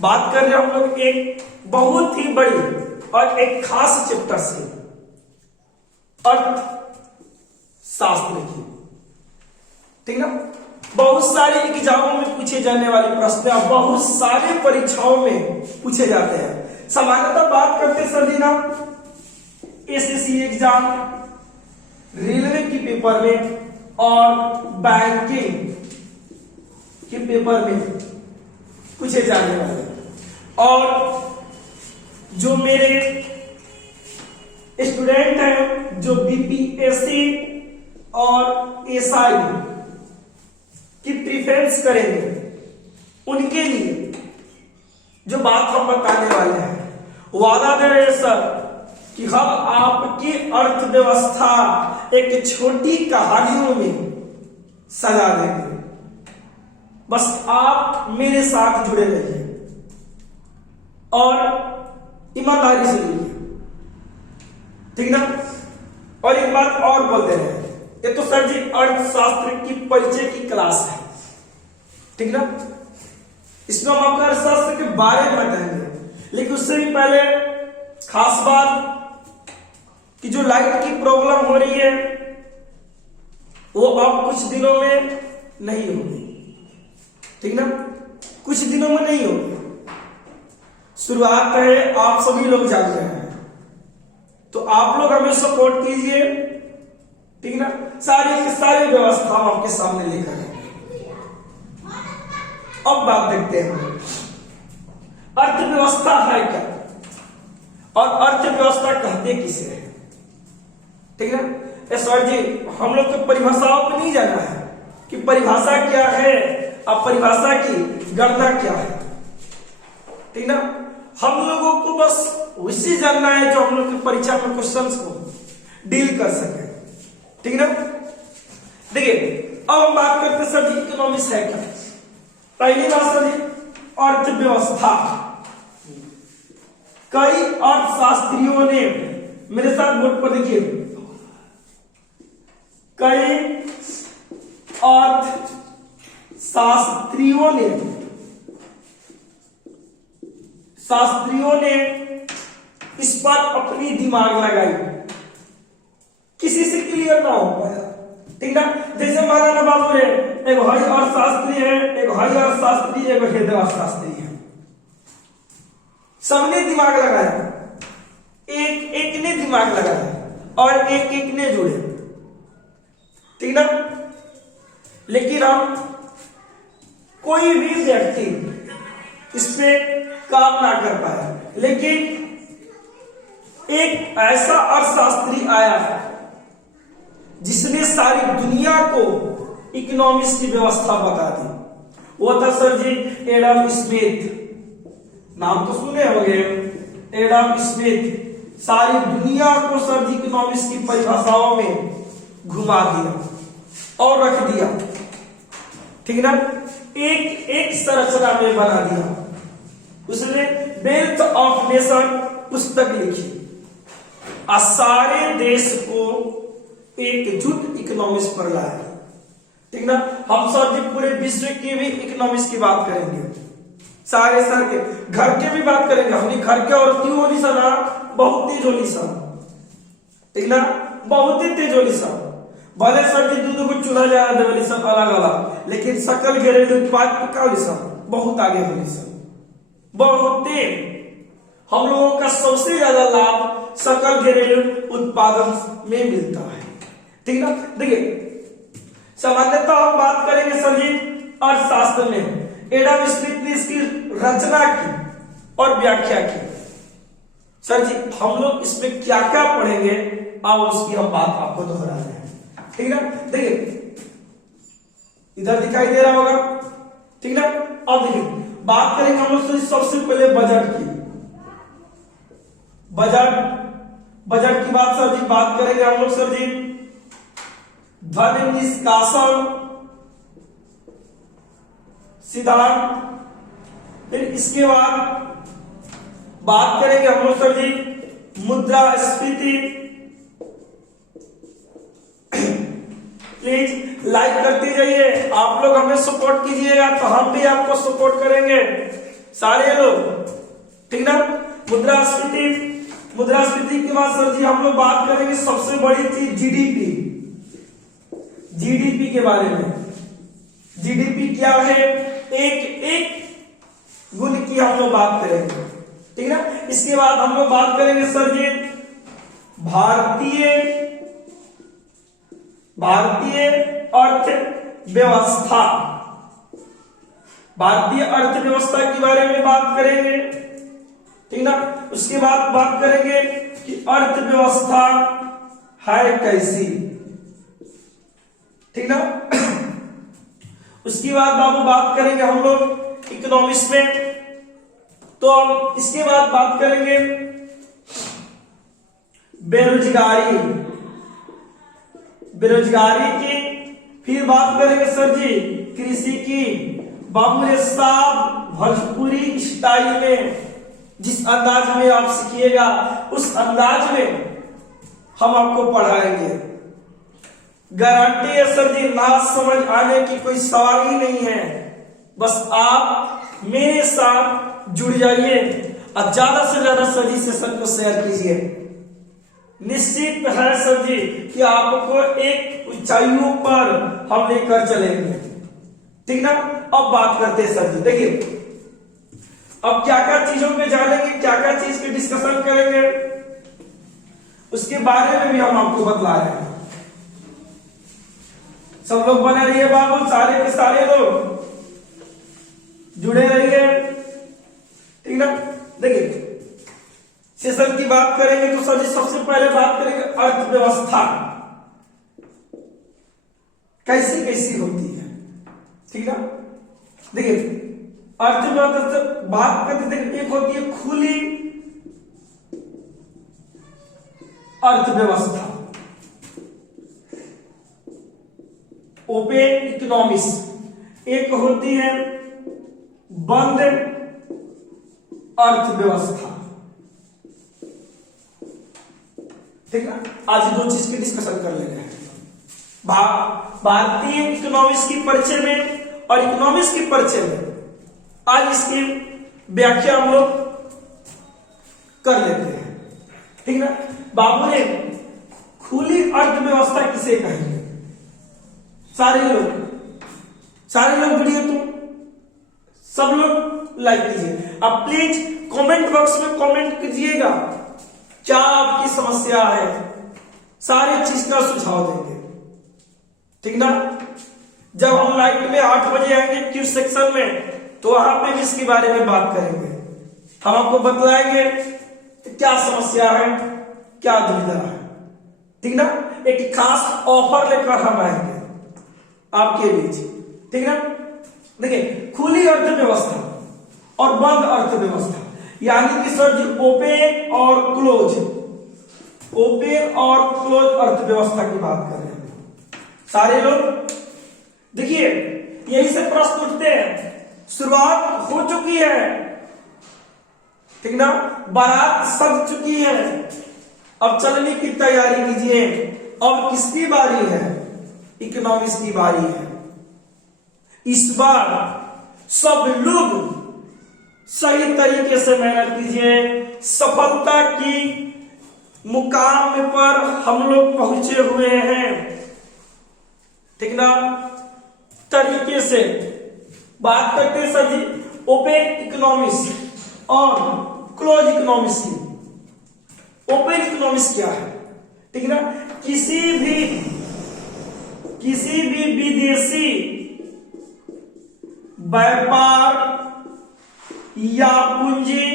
बात कर रहे हैं हम लोग एक बहुत ही बड़ी और एक खास चैप्टर से, अर्थशास्त्र की। ठीक ना। बहुत सारे एग्जामों में पूछे जाने वाले प्रश्न और बहुत सारे परीक्षाओं में पूछे जाते हैं। सामान्यतः बात करते सभी ना एसएससी एग्जाम, रेलवे की पेपर में और बैंकिंग के पेपर में पूछे जाने वाले। और जो मेरे स्टूडेंट हैं जो बीपीएससी और एसआई की प्रेफरेंस करेंगे, उनके लिए जो बात हम बताने वाले हैं, वादा दे रहे सर कि हम आपकी अर्थव्यवस्था एक छोटी कहानियों में सजा देंगे। बस आप मेरे साथ जुड़े रहिए और ईमानदारी से जुड़िए। ठीक ना। और एक बात और बोल दे रहे हैं, ये तो सर जी अर्थशास्त्र की परिचय की क्लास है। ठीक ना। इसमें हम आपको अर्थशास्त्र के बारे में बताएंगे, लेकिन उससे भी पहले खास बात कि जो लाइट की प्रॉब्लम हो रही है वो अब कुछ दिनों में नहीं होगी। ठीक ना। कुछ दिनों में नहीं होगी, शुरुआत है, आप सभी लोग जान रहे हैं, तो आप लोग हमें सपोर्ट कीजिए। ठीक ना। सारी की सारी व्यवस्था हम आपके सामने लेकर आएंगे। अब बात देखते हैं अर्थव्यवस्था है क्या और अर्थव्यवस्था कहते किसे है। ठीक है ना। सर जी हम लोग तो परिभाषाओं पे नहीं जाना है कि परिभाषा क्या है और परिभाषा की गणना क्या है। ठीक ना। हम लोगों को बस उसी जानना है जो हम लोग की परीक्षा में क्वेश्चंस को डील कर सके। ठीक ना। देखिए अब हम बात करते हैं सर जी इकोनॉमिक्स है क्या। पहली बात सर जी अर्थव्यवस्था। कई अर्थशास्त्रियों ने, मेरे साथ बोर्ड पर देखिए, कई शास्त्रियों ने इस पर अपनी दिमाग लगाई, किसी से क्लियर ना हो पाया। ठीक ना। जैसे महाराणा बाबू है, एक हरि अर्थशास्त्री है, एक हरि अर्थशास्त्री, एक हृदय अर्थशास्त्री है। सबने दिमाग लगाया, एक एक ने दिमाग लगाया और एक एक ने जुड़े। ठीक ना। लेकिन हम कोई भी व्यक्ति इस पे काम ना कर पाया, लेकिन एक ऐसा अर्थशास्त्री आया जिसने सारी दुनिया को इकोनॉमिक्स की व्यवस्था बता दी। वो था सर जी एडम स्मिथ। नाम तो सुने होंगे, एडम स्मिथ सारी दुनिया को सर जी इकोनॉमिक्स की परिभाषाओं में घुमा दिया और रख दिया। ठीक ना। एक एक संरचना में बना दिया। उसने वेल्थ ऑफ नेशन पुस्तक लिखी और सारे देश को एकजुट इकोनॉमिक्स पर लाया। ठीक ना। हम सर जी पूरे विश्व की भी इकोनॉमिक्स की बात करेंगे, सारे सर के घर के भी बात करेंगे। अपनी घर के और क्यों होली सा ना बहुत तेज होली सा। ठीक ना। बहुत ही तेज होली सा। भले सर जी दूध को चूल्हा जा देवली सब अलग अलग, लेकिन सकल घरेलू उत्पाद का बहुत आगे होली सा, बहुत तेज। हम लोगों का सबसे ज्यादा लाभ सकल घरेलू उत्पादन में मिलता है। ठीक ना। देखिए सामान्यतः हम बात करेंगे सर जी अर्थशास्त्र में एडम स्मिथ ने इसकी रचना की और व्याख्या की। सर जी हम लोग इसमें क्या क्या पढ़ेंगे, अब उसकी हम बात आपको दोहरा रहे हैं। ठीक ना। देखिए इधर दिखाई दे रहा होगा। ठीक ना। अब देखिए बात करेंगे हम लोग सबसे पहले बजट की। बजट की बात सर जी बात करेंगे हम लोग सर जी धन निष्कासन सिद्धांत। फिर इसके बाद बात करेंगे हम लोग सर जी मुद्रास्फीति। प्लीज लाइक करते जाइए, आप लोग हमें सपोर्ट कीजिएगा तो हम भी आपको सपोर्ट करेंगे। सारे लोग, ठीक ना। मुद्रास्फीति, मुद्रास्फीति के बाद सर जी हम लोग बात करेंगे सबसे बड़ी चीज जीडीपी, जीडीपी के बारे में। जीडीपी क्या है, एक एक गुण की हम लोग बात करेंगे, ठीक ना। इसके बाद हम लोग बात करेंगे सर जी भारतीय अर्थव्यवस्था, भारतीय अर्थव्यवस्था के बारे में बात करेंगे, ठीक ना। उसके बाद बात करेंगे कि अर्थव्यवस्था है कैसी, ठीक ना। उसके बाद बाबू बात करेंगे हम लोग इकोनॉमिक्स में, तो हम इसके बाद बात करेंगे बेरोजगारी, बेरोजगारी की, फिर बात करेंगे सर जी कृषि की। बाबू रे साहब भोजपुरी स्टाइल में जिस अंदाज में आप सीखिएगा उस अंदाज में हम आपको पढ़ाएंगे। गारंटी है सर जी, ना समझ आने की कोई सवाल ही नहीं है। बस आप मेरे साथ जुड़ जाइए और ज्यादा से ज्यादा सर जी सेशन को शेयर कीजिए। निश्चित है सर जी कि आपको एक ऊंचाइयों पर हम लेकर चलेंगे, ठीक ना। अब बात करते हैं सर जी, देखिए अब क्या क्या चीजों पे जानेंगे, क्या क्या चीज पे डिस्कशन करेंगे, उसके बारे में भी हम आपको बतला रहे हैं। सब लोग बने रहिए बाबू, सारे के सारे लोग जुड़े रहिए, ठीक ना। देखिए सेशन की बात करेंगे तो सर जी सबसे पहले बात करेंगे अर्थव्यवस्था कैसी कैसी होती है, ठीक ना। देखिए अर्थव्यवस्था से बात करते थे, एक होती है खुली अर्थव्यवस्था, ओपन इकोनॉमिक्स, एक होती है बंद अर्थव्यवस्था, ठीक है। आज दो चीज की डिस्कशन कर लेंगे, भारतीय इकोनॉमिक्स की परिचय में और इकोनॉमिक्स की परिचय में आज इसकी व्याख्या हम लोग कर लेते हैं, ठीक ना। बाबू ने खुली अर्थव्यवस्था किसे कहेंगे, सारे लोग जुड़िए, तो सब लोग लाइक कीजिए। अब प्लीज कमेंट बॉक्स में कमेंट कीजिएगा क्या आपकी समस्या है, सारी चीज का सुझाव देंगे, ठीक ना। जब हम लाइव में 8 बजे आएंगे क्यू सेक्शन में तो वहां पे भी इसके बारे में बात करेंगे, हम आपको बतलाएंगे कि क्या समस्या है, क्या दुविधा है, ठीक ना। एक खास ऑफर लेकर हम आएंगे आपके बीच, ठीक ना। देखिए खुली अर्थव्यवस्था और बंद अर्थव्यवस्था, यानी कि सर जी ओपन और क्लोज अर्थव्यवस्था की बात कर रहे हैं सारे लोग। देखिए यही से प्रश्न उठते हैं, शुरुआत हो चुकी है, ठीक ना, बारात सज चुकी है, अब चलने की तैयारी कीजिए। अब किसकी बारी है, इकोनॉमिक्स की बारी है। इस बार सब लोग सही तरीके से मेहनत कीजिए, सफलता की मुकाम पर हम लोग पहुंचे हुए हैं, ठीक ना। तरीके से बात करते हैं सर जी ओपन इकोनॉमिक्स और क्लोज इकोनॉमिक्स की। ओपन इकोनॉमिक्स क्या है, ठीक ना। किसी भी विदेशी व्यापार या पूंजी,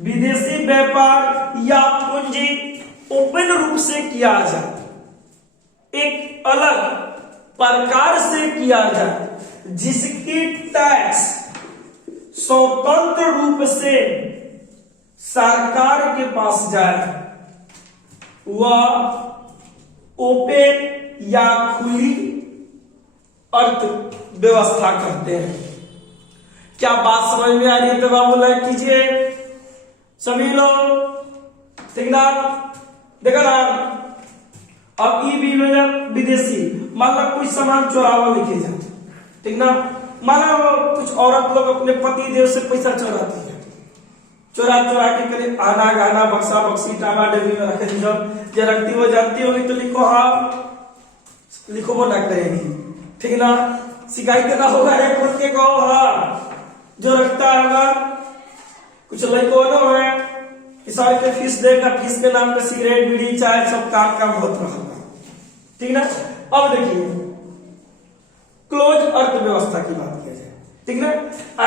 विदेशी व्यापार या पूंजी ओपन रूप से किया जाए, एक अलग प्रकार से किया जाए, जिसकी टैक्स स्वतंत्र रूप से सरकार के पास जाए, वह ओपन या खुली अर्थव्यवस्था करते हैं। क्या बात समझ में आ रही है? तो बाबू लाइक कीजिए सभी लोग, ठीक ना। देखा ना, अब ई विदेशी, मान लो कोई सामान चोरावा लिखे जाए, ठीक ना, माना वो कुछ औरत लोग अपने पति देव से पैसा चोराती है, चोरा चोरा के करे आना गाना बक्सा बक्सी टांगा डबी में रखे जब जो रखती वो जानती होगी तो लिखो हाँ, लिखो वो ना करेगी, ठीक ना, शिकायत ना होगा एक खुद के कहो हाँ, जो रखता होगा कुछ लड़कों है किसान के फीस देगा, फीस के नाम पे सिगरेट बीड़ी चाय सब काम होता रहेगा, ठीक ना। अब देखिए क्लोज अर्थव्यवस्था की बात किया जाए, ठीक ना।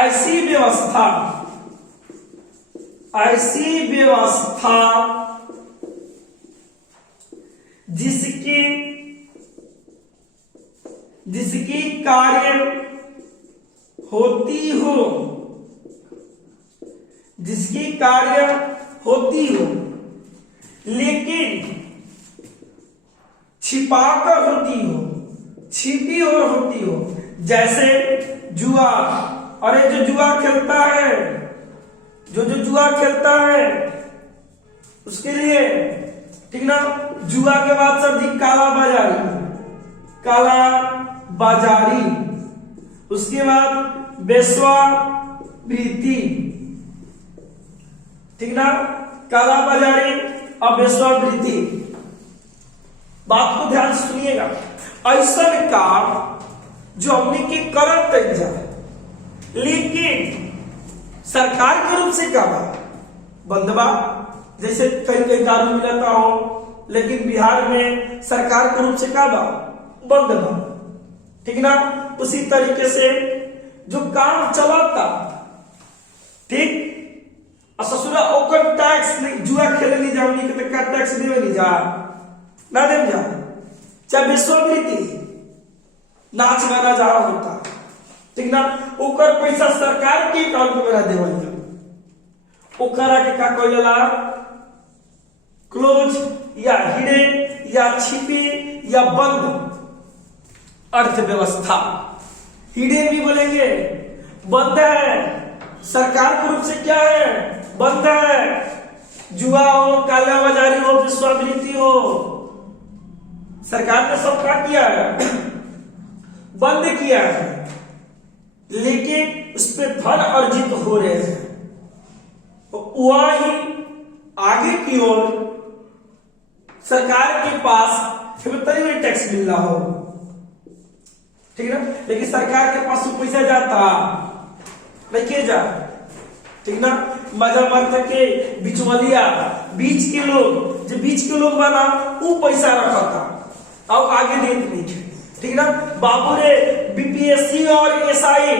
ऐसी व्यवस्था जिसकी कार्य होती हो, जिसकी कार्य होती हो लेकिन छिपाकर होती हो, छिपी और होती हो, जैसे जुआ। अरे जो जुआ खेलता है, जो जुआ खेलता है उसके लिए, ठीक ना। जुआ के बाद सर काला बाजारी, काला बाजारी, उसके बाद वेश्यावृत्ति, ठीक ना, काला बाजारी और वेश्यावृत्ति। बात को ध्यान से सुनिएगा, ऐसा काम जो हमने के करत तक जाए लेकिन सरकार के रूप से क्या बंदबा, जैसे कई कई दारू मिलता हो लेकिन बिहार में सरकार के रूप से क्या बंदबा, ठीक ना। उसी तरीके से जो काम चलाता, ठीक, और ससुरा ओकर टैक्स जुआ खेले नहीं जाओ नहीं के टैक्स देवे नहीं जा ना देव जा, चाहे विश्ववृत्ति नाच गाना जा होता, ठीक ना, ओकर पैसा सरकार के अकाउंट में रह देवल जा, ओकरा के का कहला क्लोज या हिडन या छिपी या बंद अर्थव्यवस्था। हिडन भी बोलेंगे, बंद है, सरकार के रूप से क्या है बंद है, जुआ हो, काला बाजारी हो, विश्ववृत्ति हो, सरकार ने सब क्या किया है बंद किया है, लेकिन उस पर धन अर्जित हो रहे हैं, वही आगे की ओर सरकार के पास तरी टैक्स मिल रहा हो, ठीक है ना, लेकिन सरकार के पास पैसा जाता नहीं जा, ठीक ना। मजा मरता के बिचवलिया बीच के लोग, जो बीच के लोग बना वो पैसा रखा था और आगे देते नहीं, ठीक ना। बाबू रे बीपीएससी और एसआई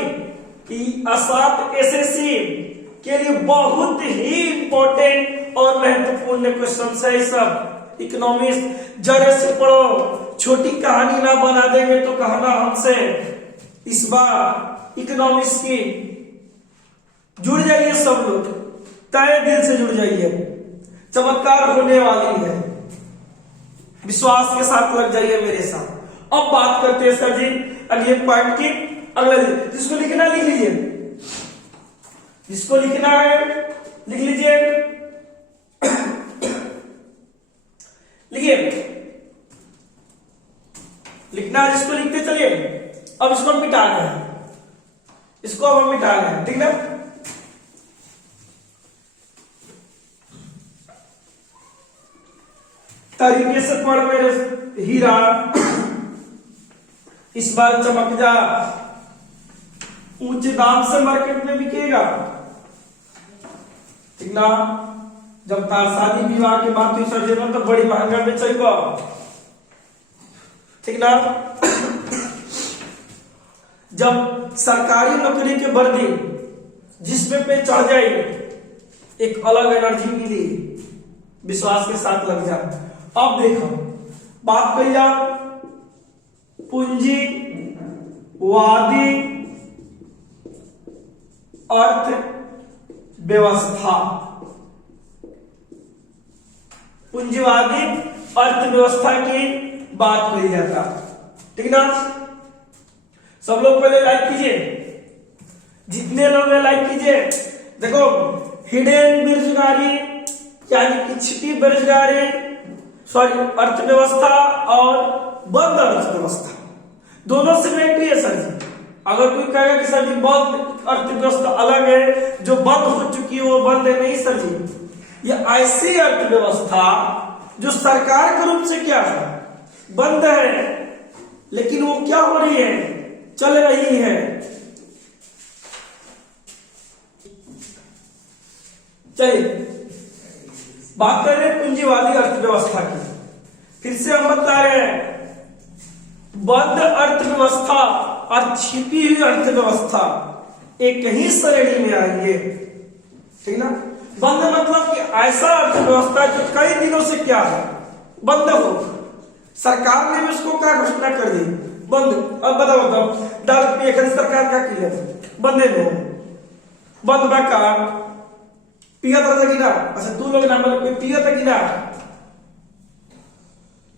साथ एसएससी के लिए बहुत ही इंपॉर्टेंट और महत्वपूर्ण क्वेश्चन है सब। इकोनॉमिक्स जरा से पढ़ो, छोटी कहानी ना बना देंगे तो कहना हमसे। इस बार इकोनॉमिक्स की जुड़ जाइए सब लोग, तय दिल से जुड़ जाइए, चमत्कार होने वाली है, विश्वास के साथ लग जाइए मेरे साथ। अब बात करते हैं सर जी अगले पॉइंट की, अगला जिसको लिखना लिख लीजिए, जिसको लिखना है लिख लीजिए, लिखिए, लिखना है जिसको लिखते चलिए। अब इसको हम मिटा रहे हैं, इसको अब हम मिटा रहे हैं, ठीक ना। तरीके से पढ़ मेरे हीरा, इस बार चमक जा, ऊंचे दाम से मार्केट में बिकेगा, ठीक ना। जब तार शादी विवाह के बाद तो सर्जन तो बड़ी महंगा बेचेगा, ठीक ना। जब सरकारी नौकरी के वर्दी जिसमें पे चढ़ जाए एक अलग एनर्जी मिली, विश्वास के साथ लग जा। अब देखो बात करिए पूंजीवादी अर्थव्यवस्था, पूंजीवादी अर्थव्यवस्था की बात करी जाता, ठीक ना। सब लोग पहले लाइक कीजिए, जितने लोग हैं लाइक कीजिए। देखो हिडन बेरोजगारी यानी कि छिपी बेरोजगारी, सॉरी अर्थव्यवस्था और बंद अर्थव्यवस्था दोनों से रिलेटेड है सर जी, अगर कोई कहेगा कि सर जी बंद अर्थव्यवस्था अलग है, जो बंद हो चुकी है वो बंद है, नहीं सर जी, ये ऐसी अर्थव्यवस्था जो सरकार के रूप से क्या है, बंद है, लेकिन वो क्या हो रही है, चल रही है। चलिए बात कर रहे हैं पूंजीवादी अर्थव्यवस्था की। फिर से हम बता रहे हैं बंद अर्थव्यवस्था और छिपी हुई अर्थव्यवस्था एक ही श्रेणी में आएंगे, ठीक ना। बंद मतलब कि ऐसा अर्थव्यवस्था जो कई दिनों से क्या है, बंद हो, सरकार ने भी उसको क्या घोषणा कर दी, बंद। अब बताओ डाल सरकार का किया बंदे लो, बंद का पिया था कि ना, अच्छा तू लोग ना मतलब पिया था कि ना,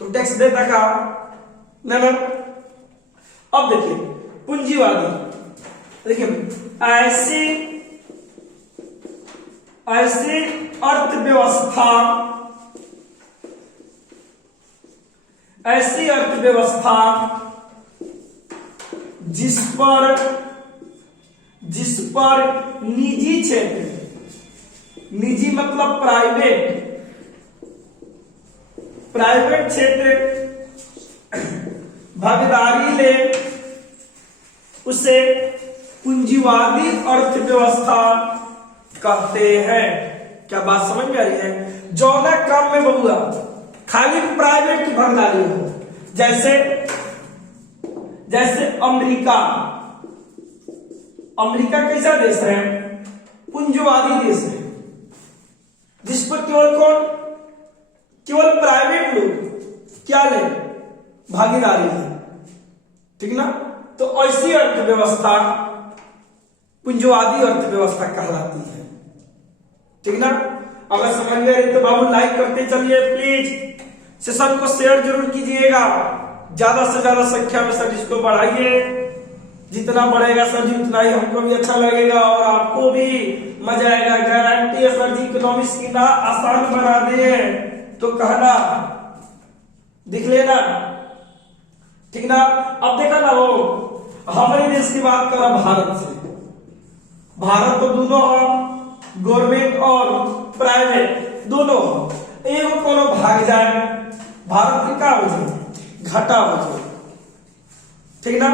तो टैक्स देता का ना। अब देखिए पूंजीवादी, देखिए ऐसी अर्थव्यवस्था जिस पर निजी क्षेत्र, निजी मतलब प्राइवेट क्षेत्र भागीदारी ले, उसे पूंजीवादी अर्थव्यवस्था कहते हैं। क्या बात समझ में आ रही है? जौना काम में बबुआ खाली प्राइवेट की भागीदारी हो, जैसे अमेरिका कैसा देश है, पूंजीवादी देश है, जिस पर केवल प्राइवेट लोग क्या ले, भागीदारी है, ठीक ना। तो ऐसी अर्थव्यवस्था पूंजीवादी अर्थव्यवस्था कहलाती है, ठीक ना। अगर समझ गए तो बाबू लाइक करते चलिए प्लीज, सेशन को शेयर जरूर कीजिएगा, ज्यादा से ज्यादा संख्या में सर इसको बढ़ाइए, जितना बढ़ेगा सर जी उतना ही हमको भी अच्छा लगेगा और आपको भी मजा आएगा। गारंटी है सर जी इकोनॉमिक्स की ना आसान बना दे तो कहना, दिख लेना, ठीक ना। अब देखा ना वो हमारे देश की बात करा भारत से, भारत तो दोनों हम गवर्नमेंट और प्राइवेट दोनों, एक कोनो भाग जाए भारत में क्या हो जाए, घाटा हो जाए, ठीक ना।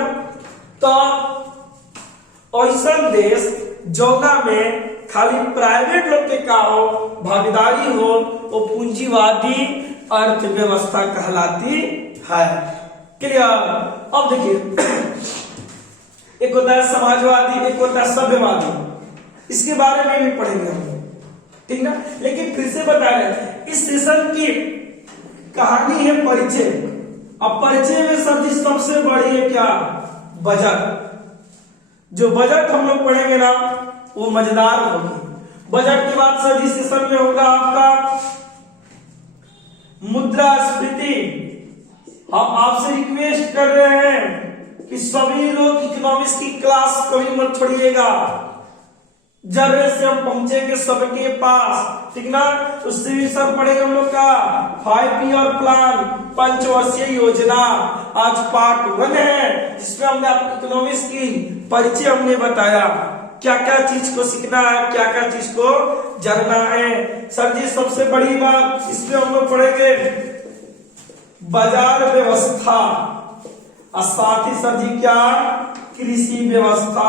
तो ऐसा देश जौना में खाली प्राइवेट लोग के का हो, भागीदारी हो, वो पूंजीवादी अर्थव्यवस्था कहलाती है। क्लियर? अब देखिए एक होता है समाजवादी, एक होता है सभ्यवादी, इसके बारे में भी पढ़ेंगे हम, ठीक ना। लेकिन फिर से बता रहे इस सेशन की कहानी है परिचय। अब परिचय में सर जी सबसे बड़ी है क्या, बजट। जो बजट हम लोग पढ़ेंगे ना वो मजेदार होगी। बजट के बाद सर जी सेशन में होगा आपका मुद्रास्फीति। हम आपसे रिक्वेस्ट कर रहे हैं कि सभी लोग इकोनॉमिक्स की क्लास कभी मत छोड़िएगा, जरूर से हम पहुंचेंगे सबके पास, ठीक ना। उससे भी सर पढ़ेगा हम लोग का 5 ईयर प्लान, पंचवर्षीय योजना। आज पार्ट 1 है जिसमें हमने आपको इकोनॉमिक्स की परिचय हमने बताया, क्या क्या चीज को सीखना है, क्या क्या चीज को जानना है। सर जी सबसे बड़ी बात इसमें हम लोग पढ़ेंगे बाजार व्यवस्था, और साथ ही सर जी क्या, कृषि व्यवस्था।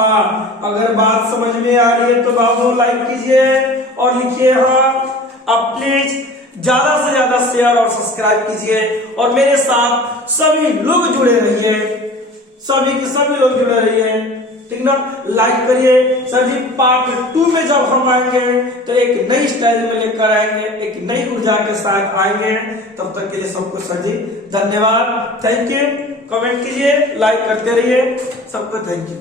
अगर बात समझ में आ रही है तो बाबू लाइक कीजिए और लिखिए हाँ। अब प्लीज ज्यादा से ज्यादा शेयर और सब्सक्राइब कीजिए और मेरे साथ सभी लोग जुड़े रहिए, सभी के सभी लोग जुड़े रहिए, ठीक ना। लाइक करिए। सर जी पार्ट 2 में जब हम आएंगे तो एक नई स्टाइल में लेकर आएंगे, एक नई ऊर्जा के साथ आएंगे। तब तक के लिए सबको सर जी धन्यवाद, थैंक यू। कमेंट कीजिए, लाइक करते रहिए, सबको थैंक यू।